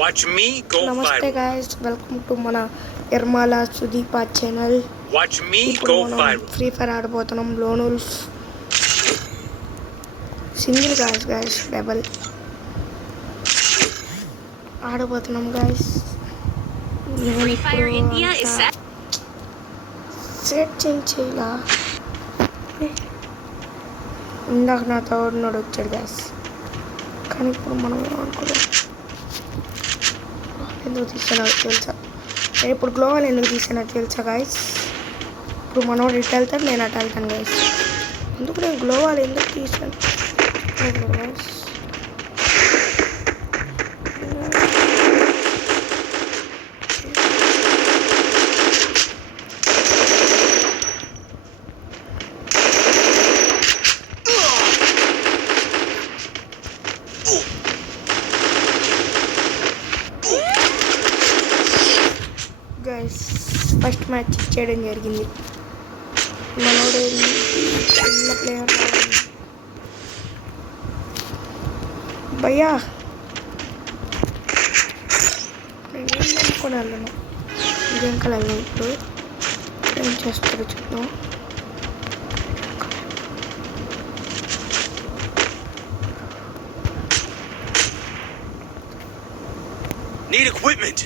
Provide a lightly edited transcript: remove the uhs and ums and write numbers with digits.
Watch me go నమస్తే viral. Guys, welcome to మన Nirmala Sudeepa channel. Watch me ఇప్పుడు go మనం viral. ఫ్రీ ఫైర్ ఆడబోతున్నాం. Lone wolf single guys double ఆడబోతున్నాం guys. Free Fire India is set. Set చేయాలా? ఇందాక నా తోడునోడు వచ్చాడు గాయస్, కానీ ఇప్పుడు మనం ఏమనుకోలేదు. ఎందుకు తీసానో తెలుసా? నేను ఇప్పుడు గ్లోవల్ ఎందుకు తీసానో తెలుసా గాయస్? ఇప్పుడు మనోడు ఇటు వెళ్తాడు, నేను అటు వెళ్తాను గాయస్. అందుకు నేను గ్లోవల్ ఎందుకు తీసాను గాయస్. గైస్ ఫస్ట్ మ్యాచ్ చేయడం జరిగింది. మనోడు చిన్న ప్లేయర్ భయ్యా, నేను ఏం అనుకుని వెళ్ళను. ఇదేం కలర్ ఇప్పుడు ఏం చేస్తారో చూద్దాం. Need equipment.